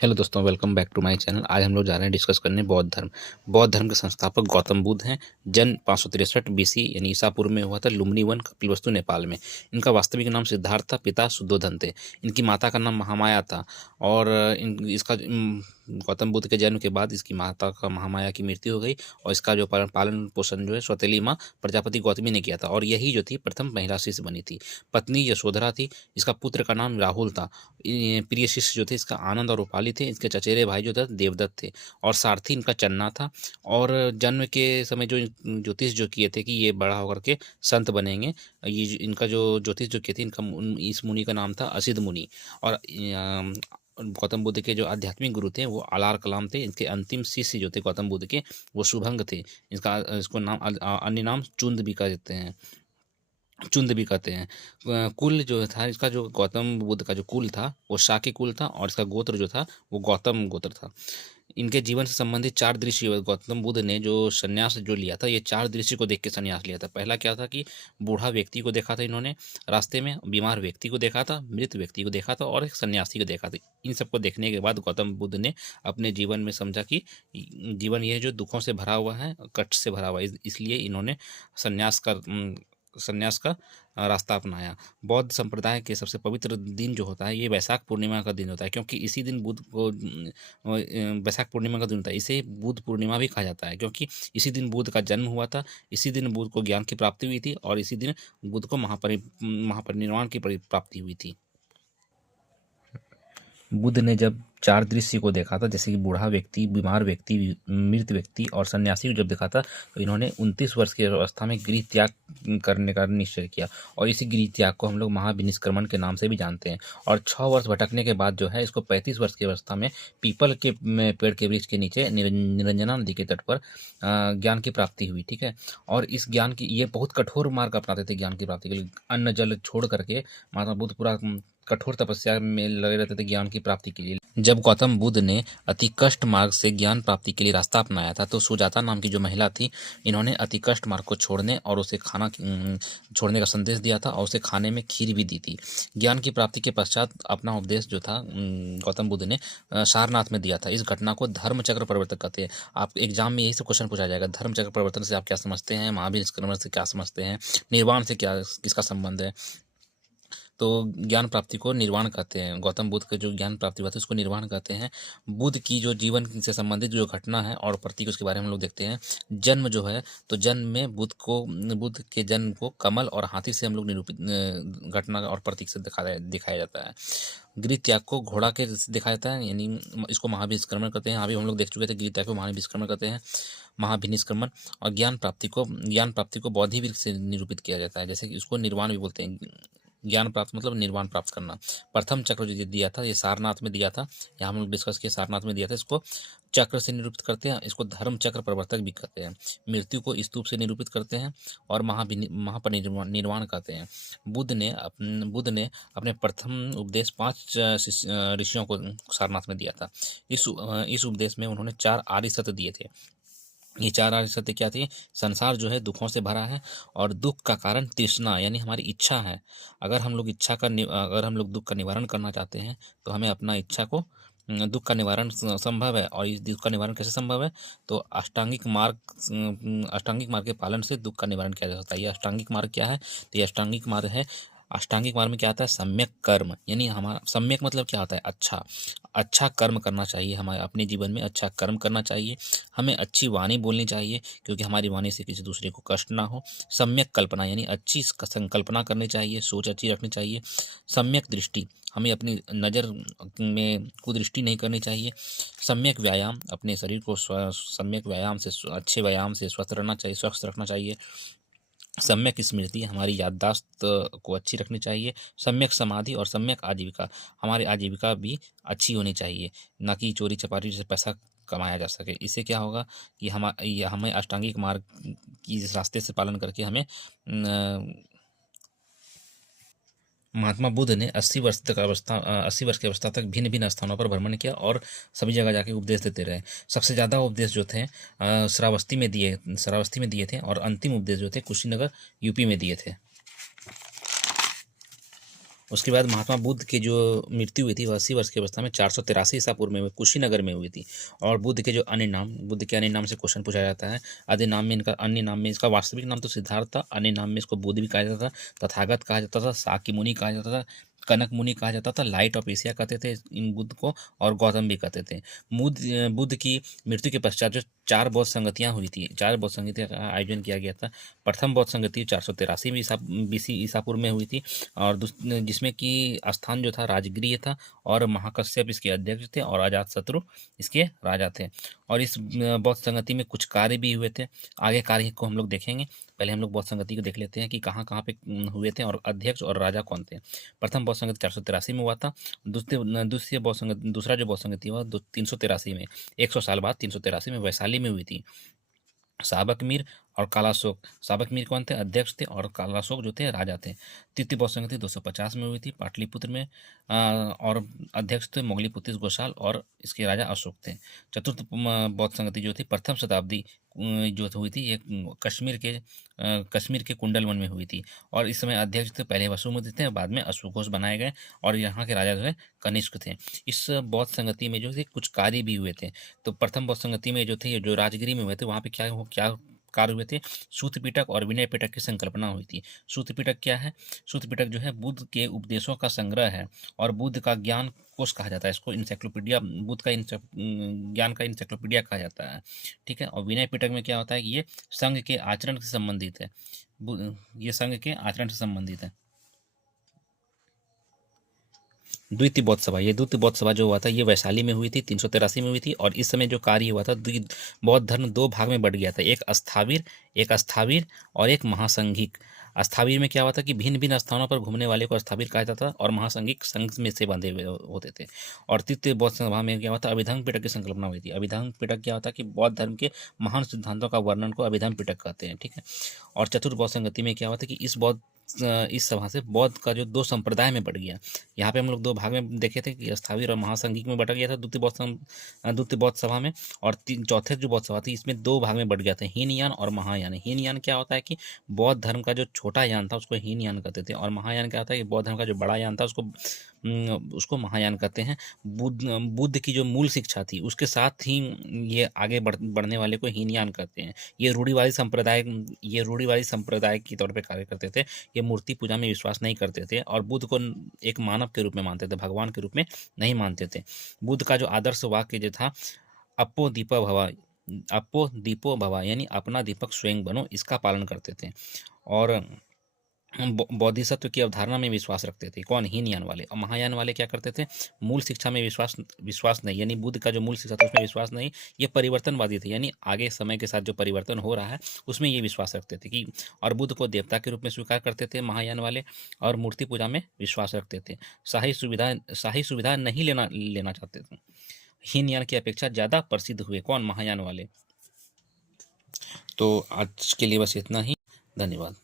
Hello दोस्तों, welcome back to my channel. आज हम लोग जा रहे हैं डिस्कस करने बौद्ध धर्म के संस्थापक गौतम बुद्ध हैं। जन्म 563 बीसी यानी ईसा पूर्व में हुआ था, लुम्बिनी वन, कपिलवस्तु, नेपाल में। इनका वास्तविक नाम सिद्धार्थ था, पिता शुद्धोधन थे। इनकी माता का नाम महामाया था। और गौतम बुद्ध के जन्म के बाद इसकी माता का महामाया की मृत्यु हो गई और इसका जो पालन पोषण जो है सौतेली माँ प्रजापति गौतमी ने किया था। और यही जो थी प्रथम महिला शिष्य बनी थी। पत्नी यशोधरा थी। इसका पुत्र का नाम राहुल था। प्रिय शिष्य जो थे इसका आनंद और रूपाली थे। इसके चचेरे भाई जो थे देवदत्त थे और सारथी इनका चन्ना था। और जन्म के समय जो ज्योतिष जो किए थे कि ये बड़ा होकर के संत बनेंगे, ये इनका जो ज्योतिष जो किए थे, इनका इस मुनि का नाम था असित मुनि। और गौतम बुद्ध के जो आध्यात्मिक गुरु थे वो अलार कलाम थे। इनके अंतिम शिष्य जो थे गौतम बुद्ध के वो शुभंग थे। इसको नाम अन्य नाम चुंद भी कहते हैं, चुंद भी कहते हैं। कुल जो था इसका, जो गौतम बुद्ध का जो कुल था वो शाक्य कुल था और इसका गोत्र जो था वो गौतम गोत्र था। इनके जीवन से संबंधित 4 दृश्य गौतम बुद्ध ने जो संन्यास जो लिया था, ये 4 दृश्य को देख के संन्यास लिया था। पहला क्या था कि बूढ़ा व्यक्ति को देखा था इन्होंने रास्ते में, बीमार व्यक्ति को देखा था, मृत व्यक्ति को देखा था और एक सन्यासी को देखा था। इन सबको देखने के बाद गौतम बुद्ध ने अपने जीवन में समझा कि जीवन ये जो दुखों से भरा हुआ है, कष्ट से भरा हुआ है, इसलिए इन्होंने संन्यास का रास्ता अपनाया। बौद्ध संप्रदाय के सबसे पवित्र दिन जो होता है ये वैशाख पूर्णिमा का दिन होता है, क्योंकि इसी दिन बुद्ध को वैशाख पूर्णिमा का दिन होता है। इसे बुद्ध पूर्णिमा भी कहा जाता है, क्योंकि इसी दिन बुद्ध का जन्म हुआ था, इसी दिन बुद्ध को ज्ञान की प्राप्ति हुई थी और इसी दिन बुद्ध को महापरिनिर्वाण की प्राप्ति हुई थी। बुद्ध ने जब 4 दृश्य को देखा था, जैसे कि बूढ़ा व्यक्ति, बीमार व्यक्ति, मृत व्यक्ति और सन्यासी को जब देखा था, तो इन्होंने 29 वर्ष की अवस्था में गृह त्याग करने का निश्चय किया। और इसी गृह त्याग को हम लोग महाविनिष्क्रमण के नाम से भी जानते हैं। और 6 वर्ष भटकने के बाद जो है इसको 35 वर्ष की अवस्था में पीपल के पेड़ के वृक्ष के नीचे निरंजना नदी के तट पर ज्ञान की प्राप्ति हुई। ठीक है। और इस ज्ञान की, ये बहुत कठोर मार्ग अपनाते थे ज्ञान की प्राप्ति के लिए। अन्न जल छोड़ करके महात्मा बुद्ध पूरा कठोर तपस्या में लगे रहते थे ज्ञान की प्राप्ति के लिए। जब गौतम बुद्ध ने अति कष्ट मार्ग से ज्ञान प्राप्ति के लिए रास्ता अपनाया था, तो सुजाता नाम की जो महिला थी, इन्होंने अति कष्ट मार्ग को छोड़ने और उसे खाना छोड़ने का संदेश दिया था और उसे खाने में खीर भी दी थी। ज्ञान की प्राप्ति के पश्चात अपना उपदेश जो था गौतम बुद्ध ने सारनाथ में दिया था। इस घटना को धर्म चक्र परिवर्तन कहते हैं। आप एग्जाम में यही सब क्वेश्चन पूछा जाएगा, धर्म चक्र परिवर्तन से आप क्या समझते हैं, महाविनिष्क्रमण से क्या समझते हैं, निर्वाण से क्या किसका संबंध है। तो ज्ञान प्राप्ति को निर्वाण कहते हैं। गौतम बुद्ध के जो ज्ञान प्राप्ति हुआ था उसको निर्वाण कहते हैं। बुद्ध की जो जीवन से संबंधित जो घटना है और प्रतीक उसके बारे में हम लोग देखते हैं। जन्म जो है, तो जन्म में बुद्ध के जन्म को कमल और हाथी से हम लोग निरूपित घटना और प्रतीक से दिखाया जाता है। गृह त्याग को घोड़ा के दिखाया जाता है, यानी इसको महाविनिष्क्रमण कहते हैं। अभी हम लोग देख चुके थे गृह त्याग को महाविनिष्क्रमण कहते हैं, महाविनिष्क्रमण। और ज्ञान प्राप्ति को बौद्धि वृक्ष से निरूपित किया जाता है, जैसे कि इसको निर्वाण भी बोलते हैं। ज्ञान प्राप्त मतलब निर्वाण प्राप्त करना। प्रथम चक्र जो दिया था ये सारनाथ में दिया था, यहाँ हम लोग डिस्कस किए, सारनाथ में दिया था। इसको चक्र से निरूपित करते हैं, इसको धर्म चक्र प्रवर्तक भी कहते हैं। मृत्यु को स्तूप से निरूपित करते हैं और महापरिनिर्वाण कहते हैं। बुद्ध ने अपने प्रथम उपदेश 5 ऋषियों को सारनाथ में दिया था। इस उपदेश में उन्होंने 4 आर्य सत्य दिए थे। ये 4 आर्य सत्य क्या थे? संसार जो है दुखों से भरा है और दुख का कारण तृष्णा यानी हमारी इच्छा है। अगर हम लोग दुख का निवारण करना चाहते हैं तो हमें अपना इच्छा को, दुख का निवारण संभव है। और इस दुख का निवारण कैसे संभव है? तो अष्टांगिक मार्ग के पालन से दुख का निवारण किया जा सकता है। ये अष्टांगिक मार्ग क्या है? तो ये अष्टांगिक मार्ग है। अष्टांगिक मार्ग में क्या आता है? सम्यक कर्म, यानी हमारा सम्यक मतलब क्या होता है? अच्छा कर्म करना चाहिए। हमारे अपने जीवन में अच्छा कर्म करना चाहिए। हमें अच्छी वाणी बोलनी चाहिए, क्योंकि हमारी वाणी से किसी दूसरे को कष्ट ना हो। सम्यक कल्पना यानी अच्छी संकल्पना करनी चाहिए, सोच अच्छी रखनी चाहिए। सम्यक दृष्टि, हमें अपनी नज़र में कुदृष्टि नहीं करनी चाहिए। सम्यक व्यायाम, अपने शरीर को सम्यक व्यायाम से, अच्छे व्यायाम से स्वस्थ रखना चाहिए। सम्यक स्मृति, हमारी याददाश्त को अच्छी रखनी चाहिए। सम्यक समाधि और सम्यक आजीविका, हमारी आजीविका भी अच्छी होनी चाहिए, ना कि चोरी चपारी से पैसा कमाया जा सके। इससे क्या होगा कि हमें अष्टांगिक मार्ग की इस रास्ते से पालन करके हमें महात्मा बुद्ध ने 80 वर्ष की अवस्था तक भिन्न भिन्न स्थानों पर भ्रमण किया और सभी जगह जाके उपदेश देते रहे। सबसे ज़्यादा उपदेश जो थे श्रावस्ती में दिए थे और अंतिम उपदेश जो थे कुशीनगर यूपी में दिए थे। उसके बाद महात्मा बुद्ध की जो मृत्यु हुई थी वह 80 वर्ष की अवस्था में 483 ईसा पूर्व में कुशीनगर में हुई थी। और बुद्ध के जो अन्य नाम, बुद्ध के अन्य नाम से क्वेश्चन पूछा जाता है। अन्य नाम में इसका वास्तविक नाम तो सिद्धार्थ था, अन्य नाम में इसको बुद्ध भी कहा जाता था, तथागत कहा जाता था, साक्य मुनि कहा जाता था, कनक मुनि कहा जाता था, लाइट ऑफ एशिया कहते थे इन बुद्ध को, और गौतम भी कहते थे। बुद्ध की मृत्यु के पश्चात जो 4 बौद्ध संगतियाँ हुई थी, 4 बौद्ध संगतियों का आयोजन किया गया था। प्रथम बौद्ध संगति 483 में BC ईसा पूर्व में हुई थी, और जिसमें कि स्थान जो था राजगृह था, और महाकश्यप इसके अध्यक्ष थे, और अजातशत्रु इसके राजा थे। और इस बौद्ध संगति में कुछ कार्य भी हुए थे, आगे कार्य को हम लोग देखेंगे। पहले हम लोग बौद्ध संगति को देख लेते हैं कि कहाँ कहाँ पे हुए थे और अध्यक्ष और राजा कौन थे। प्रथम बौद्ध संगति 483 में हुआ था। दूसरा जो बौद्ध संगति हुआ 383 में, 100 साल बाद 383 में वैशाली में हुई थी। साबक मीर और कालाशोक, साबक मीर कौन थे? अध्यक्ष थे, और कालाशोक जो थे राजा थे। तृतीय बौद्ध संगति 250 में हुई थी पाटलिपुत्र में, और अध्यक्ष थे मोगलीपुत्र घोषाल, और इसके राजा अशोक थे। चतुर्थ बौद्ध संगति जो थी प्रथम शताब्दी जो हुई थी, ये कश्मीर के कुंडलवन में हुई थी, और इस समय अध्यक्ष थे पहले वसुमती थे, बाद में अश्वघोष बनाए गए, और यहाँ के राजा जो है कनिष्क थे। इस बौद्ध संगति में जो थे कुछ कार्य भी हुए थे। तो प्रथम बौद्ध संगति में जो थे, जो राजगिरी में हुए थे, वहाँ पे क्या कार्य हुए थे? सूत्र पिटक और विनय पिटक की संकल्पना हुई थी। सूत्र पिटक क्या है? सूत्र पिटक जो है बुद्ध के उपदेशों का संग्रह है, और बुद्ध का ज्ञान कोश कहा जाता है इसको, इंसाइक्लोपीडिया, बुद्ध का ज्ञान का इंसाइक्लोपीडिया कहा जाता है। ठीक है। और विनय पिटक में क्या होता है कि ये संघ के आचरण से संबंधित है, ये संघ के आचरण से संबंधित है। द्वितीय बौद्ध सभा, ये द्वितीय बौद्ध सभा जो हुआ था ये वैशाली में हुई थी, 383 में हुई थी, और इस समय जो कार्य हुआ था, बौद्ध धर्म 2 भाग में बढ़ गया था, एक अस्थावीर और एक महासंघिक। अस्थावीर में क्या हुआ था कि भिन्न भिन्न स्थानों पर घूमने वाले को अस्थावीर कहा जाता था, और महासंघिक संघ में से बंधे हुए होते थे। और तृतीय बौद्ध सभा में क्या हुआ था? अभिधम्म पिटक की संकल्पना हुई थी। अभिधम्म पिटक क्या होता है कि बौद्ध धर्म के महान सिद्धांतों का वर्णन को अभिधम्म पिटक कहते हैं। ठीक है। और चतुर्थ बौद्ध संगति में क्या हुआ था कि इस सभा से बौद्ध का जो 2 संप्रदाय में बढ़ गया। यहाँ पे हम लोग 2 भाग में देखे थे कि अस्थावीर और महासंघिक में बटा गया था द्वितीय बौद्ध सभा में। और चौथे जो बौद्ध सभा थी इसमें 2 भाग में बढ़ गया था, हीनयान और महायान। हीनयान क्या होता है कि बौद्ध धर्म का जो छोटा यान था उसको हीनयान कहते थे, और महायान क्या होता है कि बौद्ध धर्म का जो बड़ा यान था उसको महायान कहते हैं। बुद्ध की जो मूल शिक्षा थी उसके साथ ही ये आगे बढ़ने वाले को हीनयान कहते हैं। ये रूढ़िवादी संप्रदाय के तौर पे कार्य करते थे। ये मूर्ति पूजा में विश्वास नहीं करते थे, और बुद्ध को एक मानव के रूप में मानते थे, भगवान के रूप में नहीं मानते थे। बुद्ध का जो आदर्श वाक्य जो था, अपो दीपो भवा, यानी अपना दीपक स्वयं बनो, इसका पालन करते थे। और बोधिसत्व की अवधारणा में विश्वास रखते थे। कौन? हीनयान वाले। और महायान वाले क्या करते थे? मूल शिक्षा में विश्वास नहीं, यानी बुद्ध का जो मूल शिक्षा था उसमें विश्वास नहीं, ये परिवर्तनवादी थे, यानी आगे समय के साथ जो परिवर्तन हो रहा है उसमें ये विश्वास रखते थे कि, और बुद्ध को देवता के रूप में स्वीकार करते थे महायान वाले, और मूर्ति पूजा में विश्वास रखते थे। शाही सुविधा नहीं लेना चाहते थे। हीनयान की अपेक्षा ज़्यादा प्रसिद्ध हुए। कौन? महायान वाले। तो आज के लिए बस इतना ही। धन्यवाद।